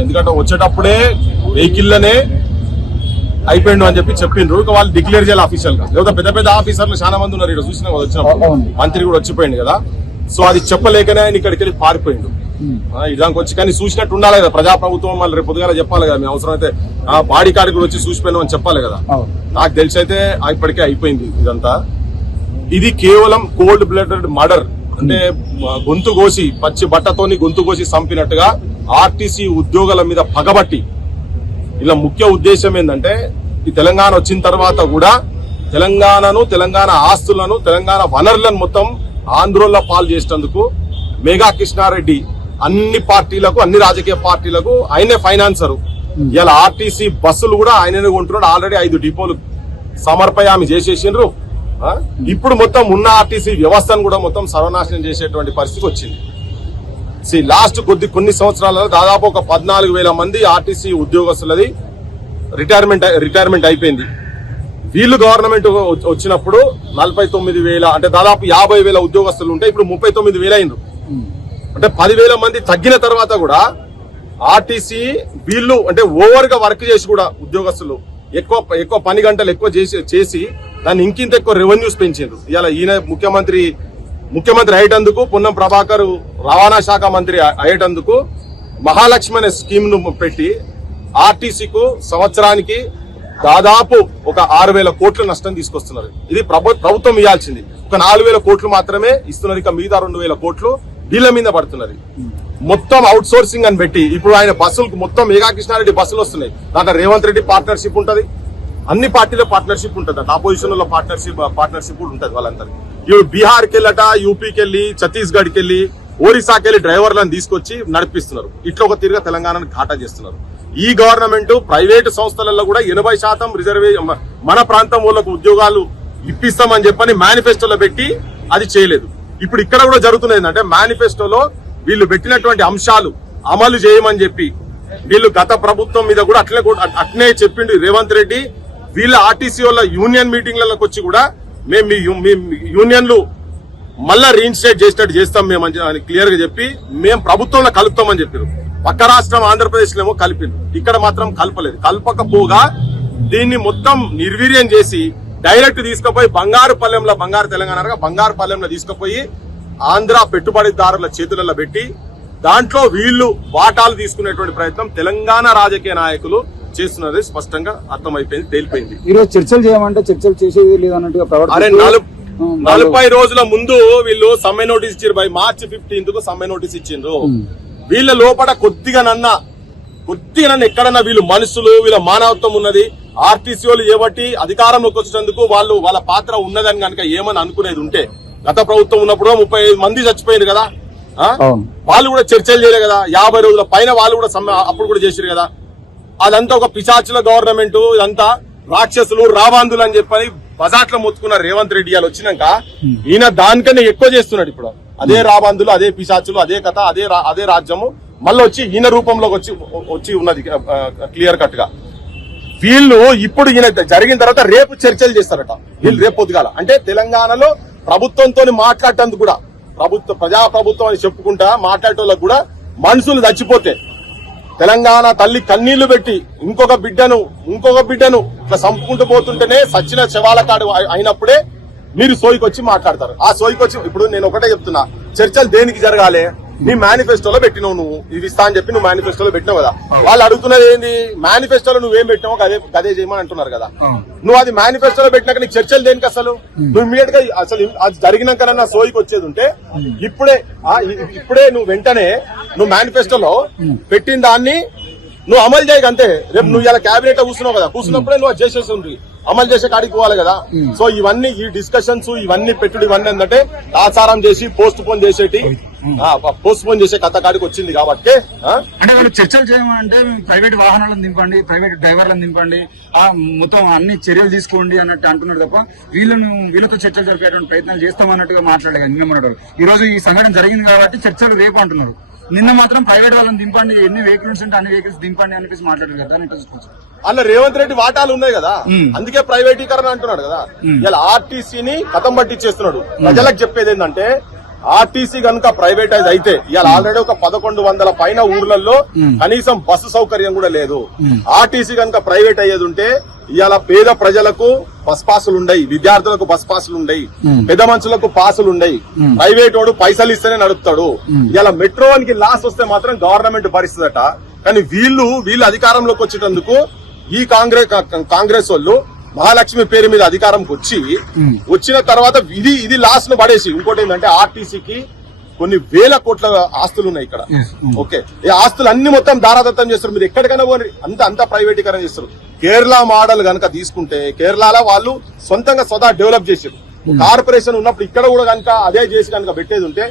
ఎందుకంటే వచ్చేటప్పుడే వెహికల్లనే అయిపోయిండు అని చెప్పిండ్రు. ఇక వాళ్ళు డిక్లేర్ చేయాలి అఫీషియల్ గా. లేదా పెద్ద పెద్ద ఆఫీసర్లు చాలా మంది ఉన్నారు ఇక్కడ చూసినా వచ్చినప్పుడు, మంత్రి కూడా వచ్చిపోయింది కదా. సో అది చెప్పలేకనే ఆయన ఇక్కడికి వెళ్ళి పారిపోయిండు. ఇదానికి వచ్చి కానీ చూసినట్టు ఉండాలి కదా ప్రజాప్రభుత్వం. మళ్ళీ రేపు పొద్దుగాల చెప్పాలి కదా, మేము అవసరం అయితే బాడీ కార్డు కూడా వచ్చి చూసిపోయినాం అని చెప్పాలి కదా. నాకు తెలిసి అయితే ఇప్పటికే అయిపోయింది ఇదంతా. ఇది కేవలం కోల్డ్ బ్లడెడ్ మర్డర్, అంటే గొంతు కోసి పచ్చి బట్టతోని గొంతు కోసి చంపినట్టుగా ఆర్టీసీ ఉద్యోగుల మీద పగబట్టి. ఇలా ముఖ్య ఉద్దేశం ఏంటంటే ఈ తెలంగాణ వచ్చిన తర్వాత కూడా తెలంగాణను, తెలంగాణ ఆస్తులను, తెలంగాణ వనరులను మొత్తం ఆందోళన పాలు చేసేందుకు మేఘా కృష్ణారెడ్డి అన్ని పార్టీలకు, అన్ని రాజకీయ పార్టీలకు ఆయనే ఫైనాన్సరు. ఇలా ఆర్టీసీ బస్సులు కూడా ఆయననే కొంటున్నాడు. ఆల్రెడీ 5 డిపోలు సమర్పయామి చేసేసిండ్రు. ఇప్పుడు మొత్తం ఉన్న ఆర్టీసీ వ్యవస్థను కూడా మొత్తం సర్వనాశనం చేసేటువంటి పరిస్థితి వచ్చింది. లాస్ట్ కొన్ని సంవత్సరాలలో దాదాపు ఒక 14,000 మంది ఆర్టీసీ ఉద్యోగస్తులది రిటైర్మెంట్ అయిపోయింది. వీళ్ళు గవర్నమెంట్ వచ్చినప్పుడు 49,000, అంటే దాదాపు 50,000 ఉద్యోగస్తులు ఉంటే ఇప్పుడు 39,000 అయినరు. అంటే 10,000 మంది తగ్గిన తర్వాత కూడా ఆర్టీసీ వీళ్ళు అంటే ఓవర్ గా వర్క్ చేసి కూడా ఉద్యోగస్తులు ఎక్కువ పని గంటలు ఎక్కువ చేసి దాన్ని ఇంకింత ఎక్కువ రెవెన్యూస్ పెంచారు. ఇలా ఈయన ముఖ్యమంత్రి అయ్యేటందుకు, పొన్నం ప్రభాకర్ రవాణా శాఖ మంత్రి అయ్యేటందుకు మహాలక్ష్మి అనే స్కీమ్ ను పెట్టి ఆర్టీసీకు సంవత్సరానికి దాదాపు ఒక 6,000 కోట్ల నష్టం తీసుకొస్తున్నారు. ఇది ప్రభుత్వం ఇవ్వాల్సింది ఒక 4,000 కోట్లు మాత్రమే ఇస్తున్నారు. ఇక మిగతా 2,000 కోట్లు వీళ్ళ మీద పడుతున్నది. మొత్తం అవుట్ సోర్సింగ్ అని పెట్టి ఇప్పుడు ఆయన బస్సులకు మొత్తం మేఘా కృష్ణారెడ్డి బస్సులు వస్తున్నాయి. దాంట్లో రేవంత్ రెడ్డి పార్ట్నర్షిప్ ఉంటది, అన్ని పార్టీలో పార్ట్నర్షిప్ ఉంటుంది, ఆపోజిషన్ లో పార్ట్నర్షిప్ కూడా ఉంటుంది వాళ్ళందరికీ. ఇప్పుడు బీహార్కి వెళ్ళట, యూపీకి వెళ్ళి, ఛత్తీస్గఢ్కి వెళ్ళి, ఒరిస్సాకి వెళ్ళి డ్రైవర్లను తీసుకొచ్చి నడిపిస్తున్నారు. ఇట్లా ఒక తీరుగా తెలంగాణను ఘాటా చేస్తున్నారు. ఈ గవర్నమెంట్ ప్రైవేటు సంస్థలలో కూడా 80% రిజర్వేషన్ మన ప్రాంతం వాళ్ళకు ఉద్యోగాలు ఇప్పిస్తామని చెప్పని మేనిఫెస్టోలో పెట్టి అది చేయలేదు. ఇప్పుడు ఇక్కడ కూడా జరుగుతున్నది ఏంటంటే మేనిఫెస్టోలో వీళ్ళు పెట్టినటువంటి అంశాలు అమలు చేయమని చెప్పి వీళ్ళు గత ప్రభుత్వం మీద కూడా అట్నే చెప్పిండు రేవంత్ రెడ్డి. వీళ్ళ ఆర్టీసీ వాళ్ళ యూనియన్ మీటింగ్లకు వచ్చి కూడా మేము మీ యూనియన్లు మళ్ళా రీఇన్స్టేట్ చేసినట్టు చేస్తాం మేము అని క్లియర్ గా చెప్పి మేము ప్రభుత్వంలో కలుపుతామని చెప్పారు. పక్క రాష్ట్రం ఆంధ్రప్రదేశ్ లో ఏమో కలిపిండు, ఇక్కడ మాత్రం కలపలేదు. కలపకపోగా దీన్ని మొత్తం నిర్వీర్యం చేసి డైరెక్ట్ తీసుకుపోయి బంగారు తెలంగాణ తీసుకుపోయి ఆంధ్ర పెట్టుబడిదారుల చేతులలో పెట్టి దాంట్లో వీళ్ళు వాటాలు తీసుకునేటువంటి ప్రయత్నం తెలంగాణ రాజకీయ నాయకులు చేస్తున్నది స్పష్టంగా అర్థమైపోయింది, తేలిపోయింది. ఈరోజు చర్చలు చేయమంటే చర్చలు చేసేది లేదన్నట్టుగా అరే 40 రోజుల ముందు వీళ్ళు సమ్మె నోటీస్ ఇచ్చారు. మార్చి 15కు సమ్మె నోటీస్ ఇచ్చిండ్రు. వీళ్ళ లోపల కొద్దిగా ఎక్కడన్నా వీళ్ళు మనుషులు, వీళ్ళ మానవత్వం ఉన్నది. ఆర్టీసీ వాళ్ళు ఏబట్టి అధికారంలోకి వచ్చినందుకు వాళ్ళ పాత్ర ఉన్నదని కనుక ఏమని అనుకునేది ఉంటే, గత ప్రభుత్వం ఉన్నప్పుడు 35 మంది చచ్చిపోయింది కదా, వాళ్ళు కూడా చర్చలు చేయలే కదా. 50 రోజుల పైన వాళ్ళు కూడా సమ్మె అప్పుడు కూడా చేశారు కదా. అదంతా ఒక పిశాచుల గవర్నమెంట్, ఇదంతా రాక్షసులు, రావాందులు అని చెప్పని బజాట్లో మొత్తుకున్న రేవంత్ రెడ్డి వాళ్ళు వచ్చినాక ఈయన దానికన్నా ఎక్కువ చేస్తున్నాడు. ఇప్పుడు అదే రావాందులు, అదే పిశాచులు, అదే కథ, అదే రాజ్యము మళ్ళీ వచ్చి ఈయన రూపంలోకి వచ్చి ఉన్నది క్లియర్ కట్ గా. వీళ్ళు ఇప్పుడు ఈయన జరిగిన తర్వాత రేపు చర్చలు చేస్తారట వీళ్ళు, రేపు పొద్దుగాల. అంటే తెలంగాణలో ప్రభుత్వంతో మాట్లాడటందుకు కూడా ప్రజాప్రభుత్వం అని చెప్పుకుంటా మాట్లాడేటోళ్ళకు కూడా మనుషులు చచ్చిపోతే తెలంగాణ తల్లి కన్నీళ్లు పెట్టి ఇంకొక బిడ్డను ఇట్లా చంపుకుంటూ పోతుంటేనే సచ్చిన శవాల కాడు అయినప్పుడే మీరు సోయికొచ్చి మాట్లాడతారు. ఆ సోయికొచ్చి ఇప్పుడు నేను ఒకటే చెప్తున్నా, చర్చలు దేనికి జరగాలి? నీ మేనిఫెస్టోలో పెట్టినావు, నువ్వు ఇది ఇస్తా అని చెప్పి నువ్వు మేనిఫెస్టోలో పెట్టినావు కదా. వాళ్ళు అడుగుతున్నది ఏంది? మేనిఫెస్టోలో నువ్వేం పెట్టినావు గదే చేయమని అంటున్నారు కదా. నువ్వు అది మేనిఫెస్టోలో పెట్టినాక నీకు చర్చలు దేనికి? అసలు నువ్వు ఇమీడియట్ గా అసలు అది జరిగినాకనన్నా సోయికి వచ్చేది ఉంటే ఇప్పుడే నువ్వు వెంటనే నువ్వు మేనిఫెస్టోలో పెట్టిన దాన్ని నువ్వు అమలు చేయక అంతే. రేపు నువ్వు ఇలా క్యాబినెట్ లో కూర్చున్నావు కదా, కూర్చున్నప్పుడే నువ్వు చేసేసి ఉంది, అమలు చేసే కాడికి పోవాలి కదా. సో ఇవన్నీ ఈ డిస్కషన్స్ ఇవన్నీ పెట్టుడు ఇవన్నీ ఏంటంటే ఆచారం చేసి పోస్ట్ పోన్ చేసే కథ కాడికి వచ్చింది కాబట్టి. అంటే వాళ్ళు చర్చలు చేయమంటే ప్రైవేట్ వాహనాలను దింపండి, ప్రైవేట్ డ్రైవర్లను దింపండి, మొత్తం అన్ని చర్యలు తీసుకోండి అన్నట్టు అంటున్నారు తప్ప వీళ్ళతో చర్చలు జరిపేటువంటి ప్రయత్నాలు చేస్తామన్నట్టుగా మాట్లాడలేదు. నిన్న ఈ రోజు ఈ సంఘటన జరిగింది కాబట్టి చర్చలు రేపు అంటున్నారు. నిన్న మాత్రం ప్రైవేట్ వాళ్ళని దింపండి, ఎన్ని వెహికల్స్ ఉంటే అన్ని వెహికల్స్ దింపండి అనిపించి మాట్లాడారు కదా. అలా రేవంత్ రెడ్డి వాటాలు ఉన్నాయి కదా, అందుకే ప్రైవేటీకరణ అంటున్నాడు కదా. ఇలా ఆర్టీసీని కథం పట్టించేస్తున్నాడు. ప్రజలకు చెప్పేది ఏంటంటే ఆర్టీసీ కనుక ప్రైవేటైజ్ అయితే ఇవాళ ఆల్రెడీ ఒక 1100 పైన ఊర్లలో కనీసం బస్సు సౌకర్యం కూడా లేదు. ఆర్టీసీ కనుక ప్రైవేట్ అయ్యేది ఉంటే ఇవాళ పేద ప్రజలకు బస్ పాసులు ఉండయి, విద్యార్థులకు బస్ పాసులు ఉండయి, పెద్ద మనుషులకు పాసులు ఉండయి. ప్రైవేట్ వాడు పైసలు ఇస్తేనే నడుపుతాడు. ఇవాళ మెట్రో వానికి లాస్ వస్తే మాత్రం గవర్నమెంట్ భరిస్తుందట. కానీ వీళ్ళు అధికారంలోకి వచ్చేటందుకు ఈ కాంగ్రెస్ వాళ్ళు మహాలక్ష్మి పేరు మీద అధికారంకి వచ్చిన తర్వాత ఇది లాస్ ను పడేసి ఇంకోటి ఏంటంటే ఆర్టీసీకి కొన్ని వేల కోట్ల ఆస్తులు ఉన్నాయి ఇక్కడ. ఓకే, ఈ ఆస్తులు అన్ని మొత్తం దారాదత్తం చేస్తారు. మీరు ఎక్కడికైనా పోనీ అంత ప్రైవేటీకరణ చేస్తారు. కేరళ మోడల్ గనక తీసుకుంటే కేరళలో వాళ్ళు సొంతంగా డెవలప్ చేశారు. కార్పొరేషన్ ఉన్నప్పుడు ఇక్కడ కూడా కనుక అదే చేసి కనుక పెట్టేది ఉంటే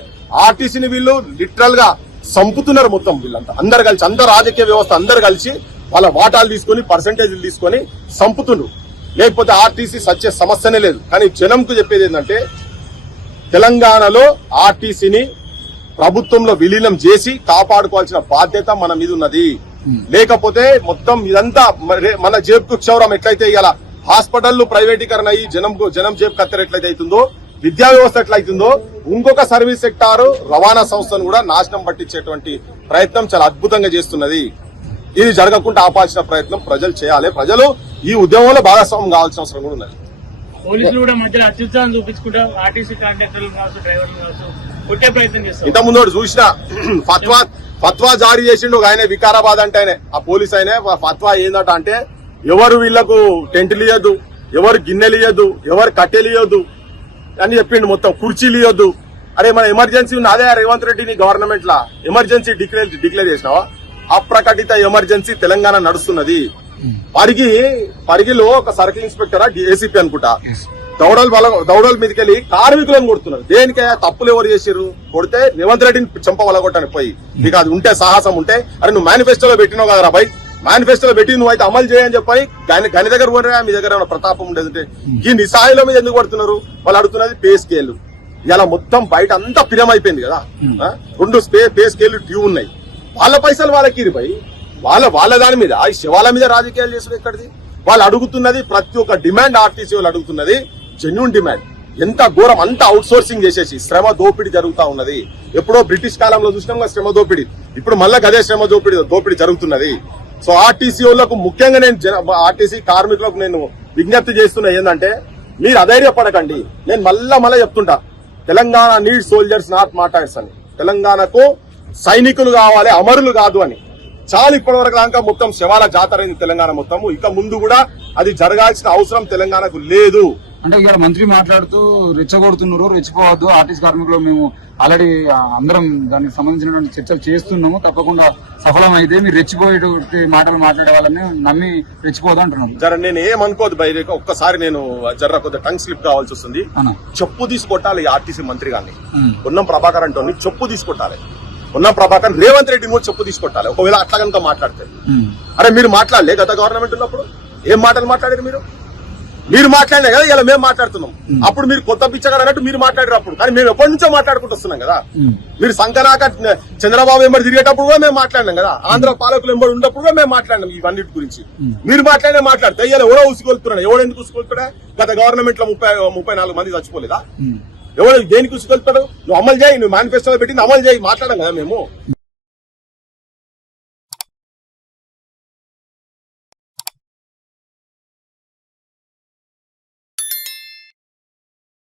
ఆర్టీసీని వీళ్ళు లిటరల్ గా సంపుతున్నారు. మొత్తం వీళ్ళంతా అందరు కలిసి, అందరు రాజకీయ వ్యవస్థ అందరు కలిసి వాళ్ళ వాటాలు తీసుకుని పర్సంటేజ్లు తీసుకొని సంపుతుండ్రు. లేకపోతే ఆర్టీసీ సచ్చే సమస్యనే లేదు. కానీ జనంకు చెప్పేది ఏంటంటే తెలంగాణలో ఆర్టీసీని ప్రభుత్వంలో విలీనం చేసి కాపాడుకోవాల్సిన బాధ్యత మన మీద ఉన్నది. లేకపోతే మొత్తం ఇదంతా మన జేబుకు క్షౌరం ఎట్లయితే ఇవాళ హాస్పిటళ్లు ప్రైవేటీకరణ అయ్యి జనం జేబు కత్తెర ఎట్లయితే అవుతుందో, విద్యా వ్యవస్థ ఎట్లయితుందో, ఇంకొక సర్వీస్ సెక్టార్ రవాణా సంస్థను కూడా నాశనం పట్టించేటువంటి ప్రయత్నం చాలా అద్భుతంగా చేస్తున్నది. ఇది జరగకుండా ఆపాల్సిన ప్రయత్నం ప్రజలు చేయాలి. ప్రజలు ఈ ఉద్యమంలో భాగస్వామ్యం కావాల్సిన అవసరం కూడా ఉన్నది. పోలీసులు కూడా మధ్యలో అత్యుత్సాహం చూపించుకుంటా ఆర్టీసీ కాంట్రాక్టర్లు కావచ్చు, డ్రైవర్లు కావచ్చు కొట్టే ప్రయత్నం చేస్తారు. ఇంత ముందు చూసిన ఫత్వా జారీ చేసిండు ఒక ఆయన, వికారాబాద్ అంటే ఆయన ఆ పోలీస్ ఆయన. ఫత్వా ఏందట అంటే ఎవరు వీళ్లకు టెంట్లు ఇయ్యద్దు, ఎవరు గిన్నెలు ఇయ్యద్దు, ఎవరు కట్టెలు ఇయ్యద్దు అని చెప్పిండు. మొత్తం కుర్చీలు ఇయ్యద్దు. అరే మన ఎమర్జెన్సీ ఉంది, అదే రేవంత్ రెడ్డిని గవర్నమెంట్ లా ఎమర్జెన్సీ డిక్లేర్ చేసినావా? అప్రకటిత ఎమర్జెన్సీ తెలంగాణ నడుస్తున్నది. పరిగిలో ఒక సర్కిల్ ఇన్స్పెక్టర్ ఏసీపీ అనుకుంటా దౌడల మీదకెళ్లి కార్మికులను కొడుతున్నారు. దేనికయ్యా? తప్పులు ఎవరు చేసిర్రు? కొడితే రేవంత్ రెడ్డిని చెంప వలగొట్టని పోయి నీకు అది ఉంటే సాహసం ఉంటే, అరే నువ్వు మేనిఫెస్టోలో పెట్టినావు కదరా భయ్, మేనిఫెస్టోలో పెట్టి నువ్వు అయితే అమలు చేయని చెప్పని గని దగ్గర పోయినా మీ దగ్గర ఏమైనా ప్రతాపం ఉండేదంటే ఈ నిస్సాయిల మీద ఎందుకు పడుతున్నారు? వాళ్ళు అడుగుతున్నది పే స్కేల్. ఇలా మొత్తం బయట అంతా పిరమైపోయింది కదా. 2 పే స్కేల్ డ్యూ ఉన్నాయి. వాళ్ళ పైసలు వాళ్ళకి భయ్, వాళ్ళ దాని మీద ఈ శివాల మీద రాజకీయాలు చేసుడు ఎక్కడిది? వాళ్ళు అడుగుతున్నది ప్రతి ఒక్క డిమాండ్ ఆర్టీసీ వాళ్ళు అడుగుతున్నది జెన్యూన్ డిమాండ్. ఎంత ఘోరం, అంతా అవుట్ సోర్సింగ్ చేసేసి శ్రమ దోపిడీ జరుగుతా ఉన్నది. ఎప్పుడో బ్రిటిష్ కాలంలో చూసినాం శ్రమ దోపిడీ, ఇప్పుడు మళ్ళా అదే శ్రమ దోపిడీ జరుగుతున్నది. సో ఆర్టీసీ వాళ్ళకు ముఖ్యంగా నేను ఆర్టీసీ కార్మికులకు నేను విజ్ఞప్తి చేస్తున్నా ఏంటంటే మీరు అధైర్యపడకండి. నేను మళ్ళా చెప్తుంటా, Telangana need soldiers not martyrs అని. తెలంగాణకు సైనికులు కావాలి, అమరులు కాదు అని. చాలా ఇప్పటివరకు దాకా మొత్తం శవాల జాతర అయింది తెలంగాణ మొత్తము. ఇక ముందు కూడా అది జరగాల్సిన అవసరం తెలంగాణకు లేదు. అంటే ఇవాళ మంత్రి మాట్లాడుతూ రెచ్చగొడుతున్నారు, రెచ్చిపోవద్దు, ఆర్టీసీ కార్మికులు మేము ఆల్రెడీ అందరం దానికి సంబంధించినటువంటి చర్చలు చేస్తున్నాము, తప్పకుండా సఫలమైతే మీరు రెచ్చిపోయేటువంటి మాటలు మాట్లాడే వాళ్ళని నమ్మి రెచ్చిపోదు అంటున్నాము. జర నేను ఏమనుకోదు బయట, ఒక్కసారి నేను జర కొద్దిగా టంగ్ స్లిప్ కావాల్సి వస్తుంది. చెప్పు తీసుకొట్టాలి ఆర్టీసీ మంత్రి గారిని, పొన్నం ప్రభాకర్ అంటోని చెప్పు తీసుకొట్టాలి. పొన్నం ప్రభాకర్ రేవంత్ రెడ్డిని కూడా చెప్పు తీసుకొట్టాలి. ఒకవేళ అట్లా కనుక మాట్లాడితే, అరే మీరు మాట్లాడలే గత గవర్నమెంట్ ఉన్నప్పుడు ఏం మాటలు మాట్లాడారు? మీరు మాట్లాడినా కదా, ఇలా మేము మాట్లాడుతున్నాం. అప్పుడు మీరు కొత్త పిచ్చగాడు అన్నట్టు మీరు మాట్లాడారు అప్పుడు, కానీ మేము ఎప్పటి నుంచో మాట్లాడుకుంటూ వస్తున్నాం కదా. మీరు సంకనాక చంద్రబాబు ఎంబడి తిరిగేటప్పుడు కూడా మేము మాట్లాడినాం కదా, ఆంధ్ర పాలకులు ఎంబడి ఉన్నప్పుడు కూడా మేము మాట్లాడినాం ఇవన్నిటి గురించి. మీరు మాట్లాడితే ఇలా ఎవరో ఉసుకొలుతున్నాడు. ఎవడు ఎందుకు ఉసుకొలుతున్నా? గత గవర్నమెంట్ లో 34 మంది చచ్చిపోలేదా? ఎవరు దేనికి ఉసుకొలుతాడు? నువ్వు అమలు చేయి, నువ్వు మేనిఫెస్టోలో పెట్టింది అమలు చేయి, మాట్లాడాం కదా మేము.